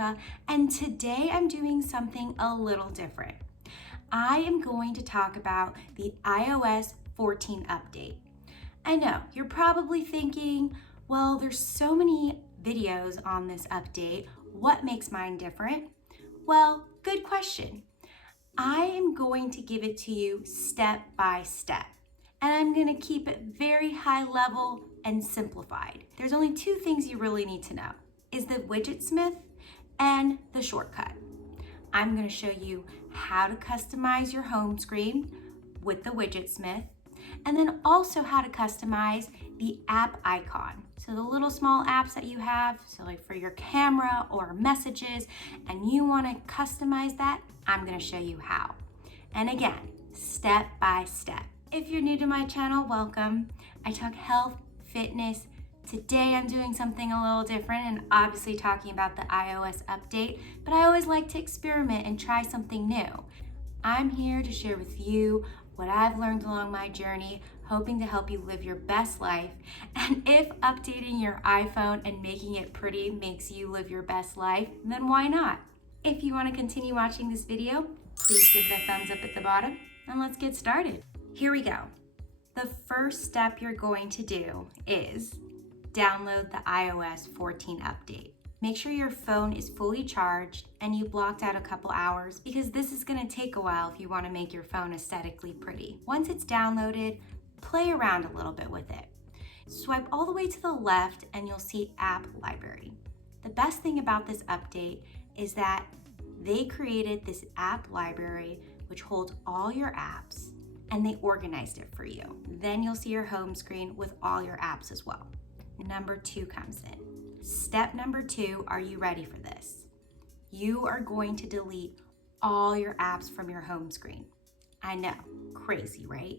Shiva, and today I'm doing something a little different. I am going to talk about the iOS 14 update. I know, you're probably thinking, well, there's so many videos on this update. What makes mine different? Well, good question. I am going to give it to you step by step, and I'm going to keep it very high level and simplified. There's only two things you really need to know, is the Widgetsmith and the shortcut. I'm going to show you how to customize your home screen with the Widgetsmith, and then also how to customize the app icon. So the little small apps that you have, so like for your camera or messages, and you want to customize that, I'm going to show you how. And again, step by step. If you're new to my channel, welcome. I talk health, fitness. Today I'm doing something a little different and obviously talking about the iOS update, but I always like to experiment and try something new. I'm here to share with you what I've learned along my journey, hoping to help you live your best life. And if updating your iPhone and making it pretty makes you live your best life, then why not? If you want to continue watching this video, please give it a thumbs up at the bottom and let's get started. Here we go. The first step you're going to do is download the iOS 14 update. Make sure your phone is fully charged and you blocked out a couple hours because this is going to take a while if you want to make your phone aesthetically pretty. Once it's downloaded, play around a little bit with it. Swipe all the way to the left and you'll see App Library. The best thing about this update is that they created this app library which holds all your apps and they organized it for you. Then you'll see your home screen with all your apps as well. Number 2 comes in. Step number 2, are you ready for this? You are going to delete all your apps from your home screen. I know, crazy, right?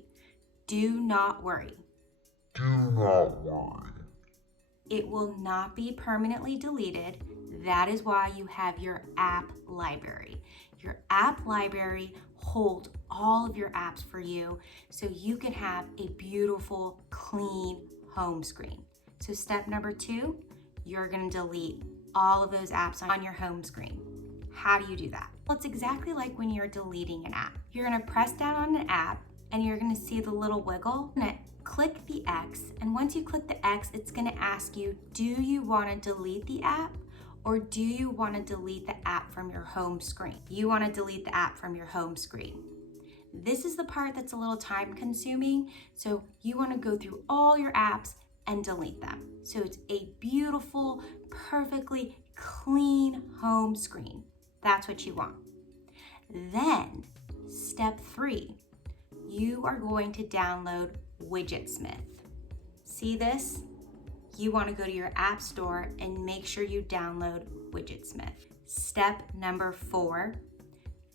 Do not worry. Do not worry. It will not be permanently deleted. That is why you have your app library. Your app library holds all of your apps for you so you can have a beautiful, clean home screen. So step number 2, you're going to delete all of those apps on your home screen. How do you do that? Well, it's exactly like when you're deleting an app. You're going to press down on an app and you're going to see the little wiggle. You're going to click the X, and once you click the X, it's going to ask you, do you want to delete the app or do you want to delete the app from your home screen? You want to delete the app from your home screen. This is the part that's a little time consuming, so you want to go through all your apps and delete them. So it's a beautiful, perfectly clean home screen. That's what you want. Then, step 3, you are going to download Widgetsmith. See this? You want to go to your app store and make sure you download Widgetsmith. Step number 4,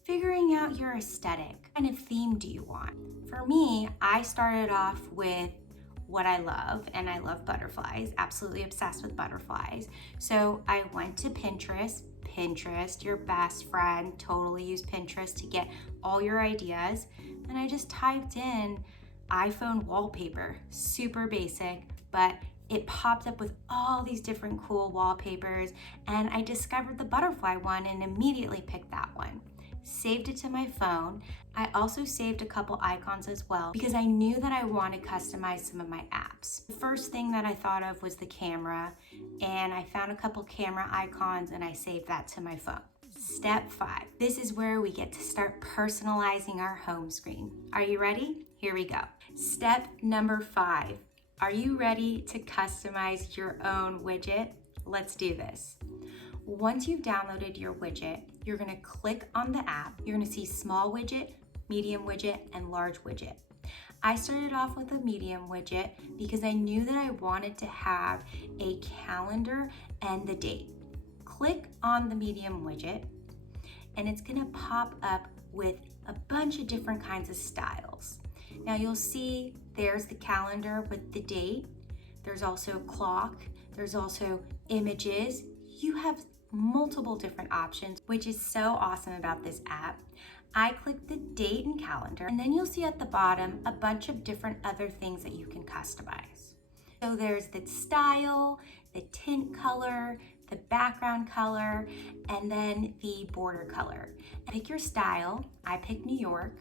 figuring out your aesthetic. What kind of theme do you want? For me, I started off with what I love, and I love butterflies, absolutely obsessed with butterflies. So I went to Pinterest. Pinterest, your best friend, totally use Pinterest to get all your ideas. And I just typed in iPhone wallpaper, super basic, but it popped up with all these different cool wallpapers, and I discovered the butterfly one and immediately picked that one. Saved it to my phone. I also saved a couple icons as well because I knew that I wanted to customize some of my apps. The first thing that I thought of was the camera, and I found a couple camera icons and I saved that to my phone. Step 5. This is where we get to start personalizing our home screen. Are you ready? Here we go. Step number 5. Are you ready to customize your own widget? Let's do this. Once you've downloaded your widget, you're going to click on the app. You're going to see small widget, medium widget, and large widget. I started off with a medium widget because I knew that I wanted to have a calendar and the date. Click on the medium widget and it's going to pop up with a bunch of different kinds of styles. Now you'll see there's the calendar with the date. There's also clock. There's also images. You have multiple different options, which is so awesome about this app. I click the date and calendar, and then you'll see at the bottom a bunch of different other things that you can customize. So there's the style, the tint color, the background color, and then the border color. Pick your style. I picked New York.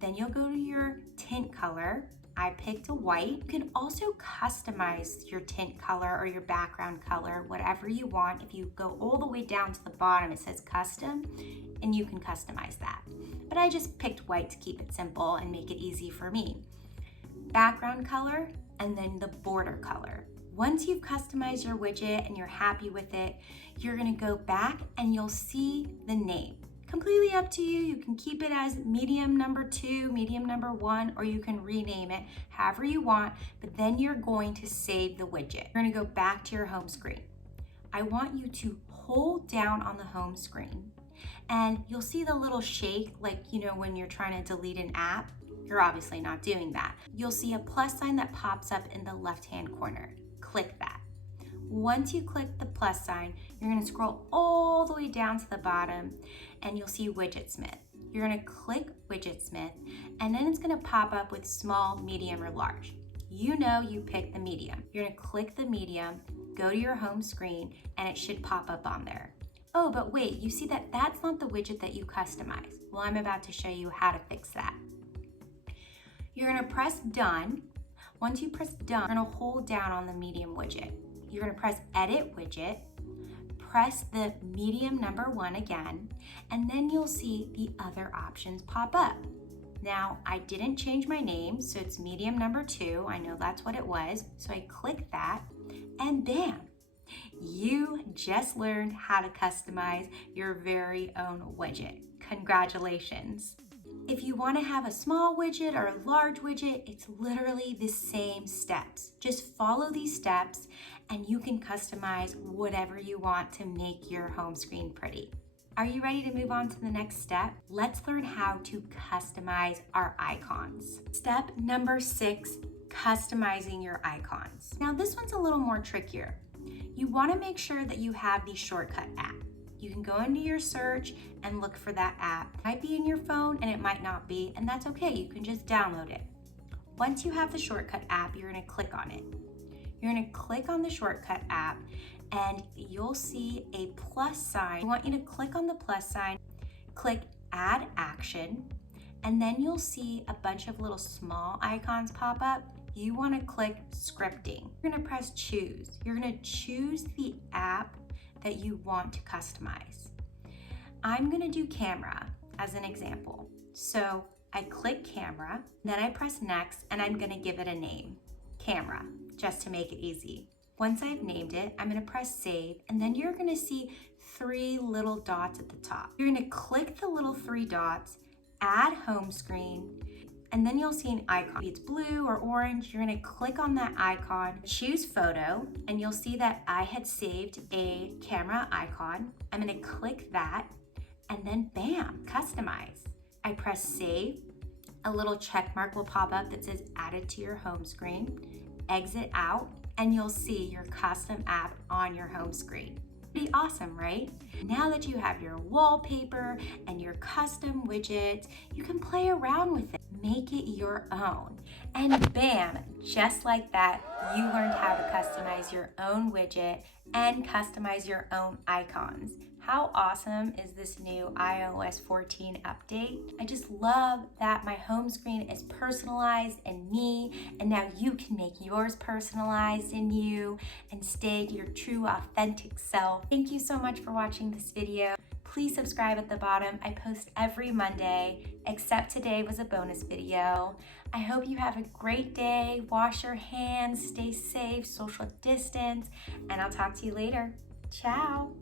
Then you'll go to your tint color. I picked a white. You can also customize your tint color or your background color, whatever you want. If you go all the way down to the bottom, it says custom, and you can customize that. But I just picked white to keep it simple and make it easy for me. Background color, and then the border color. Once you've customized your widget and you're happy with it, you're gonna go back and you'll see the name. Completely up to you. You can keep it as medium number 2, medium number 1, or you can rename it however you want, but then you're going to save the widget. You're gonna go back to your home screen. I want you to hold down on the home screen and you'll see the little shake, like when you're trying to delete an app. You're obviously not doing that. You'll see a plus sign that pops up in the left-hand corner. Click that. Once you click the plus sign, you're gonna scroll all the way down to the bottom and you'll see Widgetsmith. You're gonna click Widgetsmith and then it's gonna pop up with small, medium, or large. You pick the medium. You're gonna click the medium, go to your home screen, and it should pop up on there. Oh, but wait, you see that that's not the widget that you customized. Well, I'm about to show you how to fix that. You're gonna press done. Once you press done, you're gonna hold down on the medium widget. You're gonna press edit widget, press the medium number 1 again, and then you'll see the other options pop up. Now, I didn't change my name, so it's medium number 2. I know that's what it was. So I click that, and bam, you just learned how to customize your very own widget. Congratulations. If you want to have a small widget or a large widget, it's literally the same steps. Just follow these steps and you can customize whatever you want to make your home screen pretty. Are you ready to move on to the next step? Let's learn how to customize our icons. Step number 6, customizing your icons. Now this one's a little more trickier. You want to make sure that you have the shortcut app. You can go into your search and look for that app. It might be in your phone and it might not be, and that's okay. You can just download it. Once you have the shortcut app, you're gonna click on it. You're gonna click on the shortcut app and you'll see a plus sign. I want you to click on the plus sign, click add action, and then you'll see a bunch of little small icons pop up. You wanna click scripting. You're gonna press choose. You're gonna choose the app that you want to customize. I'm gonna do camera as an example. So I click camera, then I press next, and I'm gonna give it a name, camera, just to make it easy. Once I've named it, I'm gonna press save, and then you're gonna see 3 little dots at the top. You're gonna click the little 3 dots, add home screen, and then you'll see an icon. It's blue or orange. You're gonna click on that icon, choose photo, and you'll see that I had saved a camera icon. I'm gonna click that, and then bam, customize. I press save. A little check mark will pop up that says added to your home screen. Exit out, and you'll see your custom app on your home screen. Pretty awesome, right? Now that you have your wallpaper and your custom widgets, you can play around with it. Make it your own. And bam, just like that, you learned how to customize your own widget and customize your own icons. How awesome is this new iOS 14 update? I just love that my home screen is personalized and me, and now you can make yours personalized in you and stay your true authentic self. Thank you so much for watching this video. Please subscribe at the bottom. I post every Monday, except today was a bonus video. I hope you have a great day. Wash your hands, stay safe, social distance, and I'll talk to you later. Ciao.